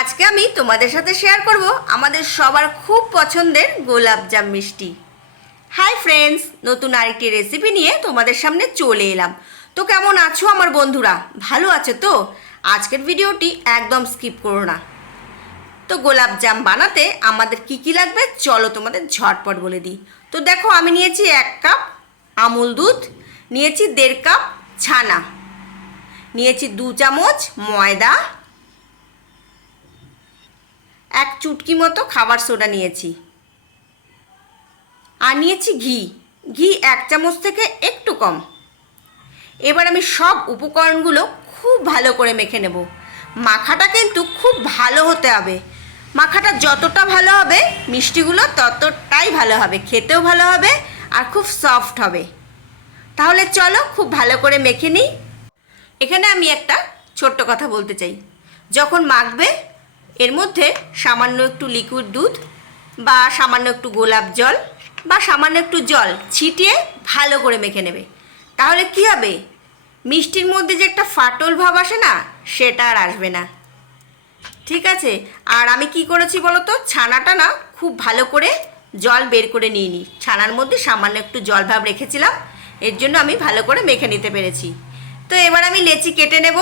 আজকে আমি তোমাদের সাথে শেয়ার করব আমাদের সবার খুব পছন্দের গোলাপ জাম মিষ্টি। হাই ফ্রেন্ডস নতুন আরেকটি রেসিপি নিয়ে তোমাদের সামনে চলে এলাম। তো কেমন আছো আমার বন্ধুরা? ভালো আছো তো? আজকের ভিডিওটি একদম স্কিপ করো না। তো গোলাপ জাম বানাতে আমাদের কি কি লাগবে চলো তোমাদের ঝটপট বলে দিই। তো দেখো আমি নিয়েছি এক কাপ আমুল দুধ, নিয়েছি দেড় কাপ ছানা, নিয়েছি দু চামচ ময়দা এক চুটকি মতো খাবার সোডা নিয়েছি। আর নিয়েছি ঘি। ঘি এক চামচ থেকে একটু কম। এবার আমি সব উপকরণগুলো খুব ভালো করে মেখে নেব। মাখাটা কিন্তু খুব ভালো হতে হবে। মাখাটা যতটা ভালো হবে, মিষ্টিগুলো ততটাই ভালো হবে। খেতেও ভালো হবে আর খুব সফট হবে। তাহলে চলো খুব ভালো করে মেখে নিই। এখানে আমি একটা ছোট্ট কথা বলতে চাই। যখন মাখবে এর মধ্যে সামান্য একটু লিকুইড দুধ বা সামান্য একটু গোলাপ জল বা সামান্য একটু জল ছিটিয়ে ভালো করে মেখে নেবে। তাহলে কি হবে? মিষ্টির মধ্যে যে একটা ফাটল ভাব আসে না, সেটা আর আসবে না। ঠিক আছে? আর আমি কি করেছি বলো তো ছানাটা না খুব ভালো করে জল বের করে নিয়ে নিই ছানার মধ্যে সামান্য একটু জল ভাব রেখেছিলাম। এর জন্য আমি ভালো করে মেখে নিতে পেরেছি। তো এবার আমি লেচি কেটে নেব।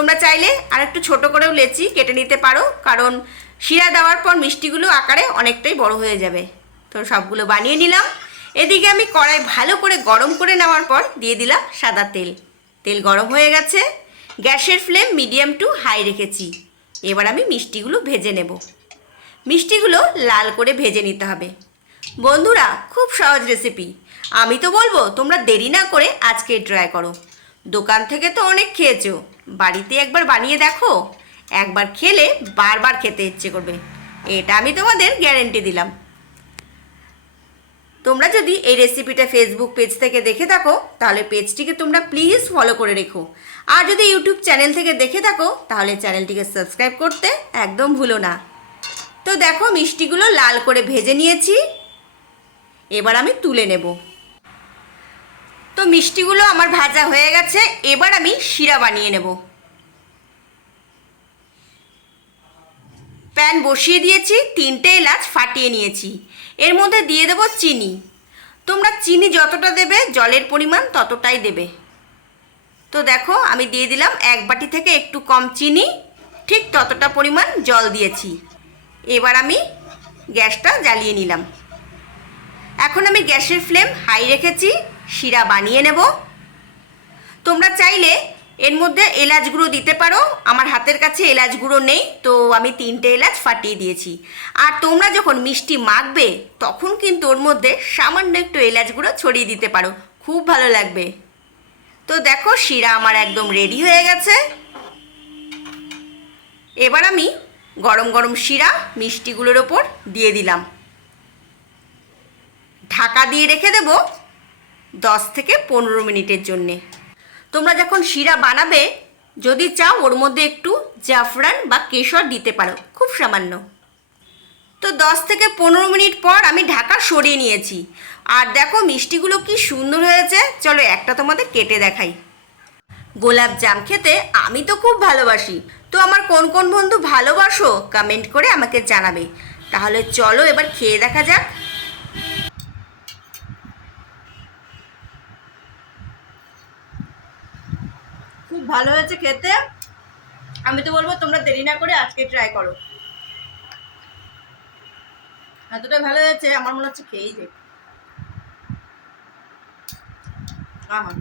তোমরা চাইলে আর একটু ছোটো করেও লেচি কেটে নিতে পারো, কারণ শিরা দেওয়ার পর মিষ্টিগুলো আকারে অনেকটাই বড় হয়ে যাবে। তো সবগুলো বানিয়ে নিলাম। এদিকে আমি কড়াই ভালো করে গরম করে নেওয়ার পর দিয়ে দিলাম সাদা তেল। তেল গরম হয়ে গেছে। গ্যাসের ফ্লেম মিডিয়াম টু হাই রেখেছি। এবার আমি মিষ্টিগুলো ভেজে নেব। মিষ্টিগুলো লাল করে ভেজে নিতে হবে। বন্ধুরা, খুব সহজ রেসিপি। আমি তো বলব, তোমরা দেরি না করে আজকে ট্রাই করো। দোকান থেকে তো অনেক খেয়েছো। বাড়িতে একবার বানিয়ে দেখো। একবার খেলে বারবার খেতে ইচ্ছে করবে। এটা আমি তোমাদের গ্যারেন্টি দিলাম। তোমরা যদি এই রেসিপিটা ফেসবুক পেজ থেকে দেখে থাকো, তাহলে পেজটিকে তোমরা প্লিজ ফলো করে রেখো। আর যদি ইউটিউব চ্যানেল থেকে দেখে থাকো, তাহলে চ্যানেলটিকে সাবস্ক্রাইব করতে একদম ভুলো না। তো দেখো, মিষ্টিগুলো লাল করে ভেজে নিয়েছি। এবার আমি তুলে নেব। তো মিষ্টিগুলো আমার ভাজা হয়ে গেছে, এবার আমি শিরা বানিয়ে নেব। প্যান বসিয়ে দিয়েছি, তিনটে এলাচ ফাটিয়ে নিয়েছি। এর মধ্যে দিয়ে দেবো চিনি। তোমরা চিনি যতটা দেবে, জলের পরিমাণ ততটাই দেবে। তো দেখো, আমি দিয়ে দিলাম এক বাটি থেকে একটু কম চিনি, ঠিক ততটা পরিমাণ জল দিয়েছি। এবার আমি গ্যাসটা জ্বালিয়ে নিলাম। এখন আমি গ্যাসের ফ্লেম হাই রেখেছি শিরা বানিয়ে নেব। তোমরা চাইলে এর মধ্যে এলাচ গুঁড়ো দিতে পারো। আমার হাতের কাছে এলাচ গুঁড়ো নেই, তো আমি তিনটে এলাচ ফাটিয়ে দিয়েছি। আর তোমরা যখন মিষ্টি মাখবে, তখন কিন্তু ওর মধ্যে সামান্য একটু এলাচ গুঁড়ো ছড়িয়ে দিতে পারো। খুব ভালো লাগবে। তো দেখো, শিরা আমার একদম রেডি হয়ে গেছে। এবার আমি গরম গরম শিরা মিষ্টিগুলোর ওপর দিয়ে দিলাম। ঢাকা দিয়ে রেখে দেব। দশ থেকে পনেরো মিনিটের জন্যে। তোমরা যখন শিরা বানাবে, যদি চাও ওর মধ্যে একটু জাফরান বা কেশর দিতে পারো, খুব সামান্য। তো দশ থেকে পনেরো মিনিট পর আমি ঢাকা সরিয়ে নিয়েছি। আর দেখো মিষ্টিগুলো কি সুন্দর হয়েছে। চলো একটা তোমাদের কেটে দেখাই। গোলাপ জাম খেতে আমি তো খুব ভালোবাসি। তো আমার কোন কোন বন্ধু ভালোবাসো কমেন্ট করে আমাকে জানাবে। তাহলে চলো এবার খেয়ে দেখা যাক। খুব ভালো হয়েছে খেতে। আমি তো বলব, তোমরা দেরি না করে আজকে ট্রাই করো। এতটা ভালো হয়েছে, আমার মনে হচ্ছে খেয়েই যাই আহা।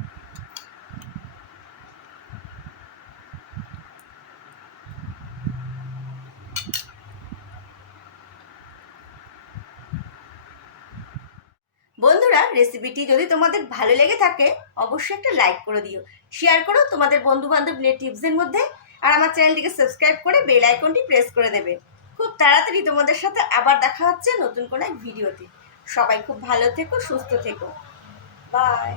বন্ধুরা রেসিপিটি যদি তোমাদের ভালো লেগে থাকে, অবশ্যই একটা লাইক করে দিও। শেয়ার করো তোমাদের বন্ধু বান্ধব রিলেটিভসের মধ্যে, আর আমার চ্যানেলটিকে সাবস্ক্রাইব করে বেল আইকনটি প্রেস করে দেবে। খুব তাড়াতাড়ি তোমাদের সাথে আবার দেখা হচ্ছে নতুন কোনো এক ভিডিওতে সবাই খুব ভালো থেকো, সুস্থ থেকো। বাই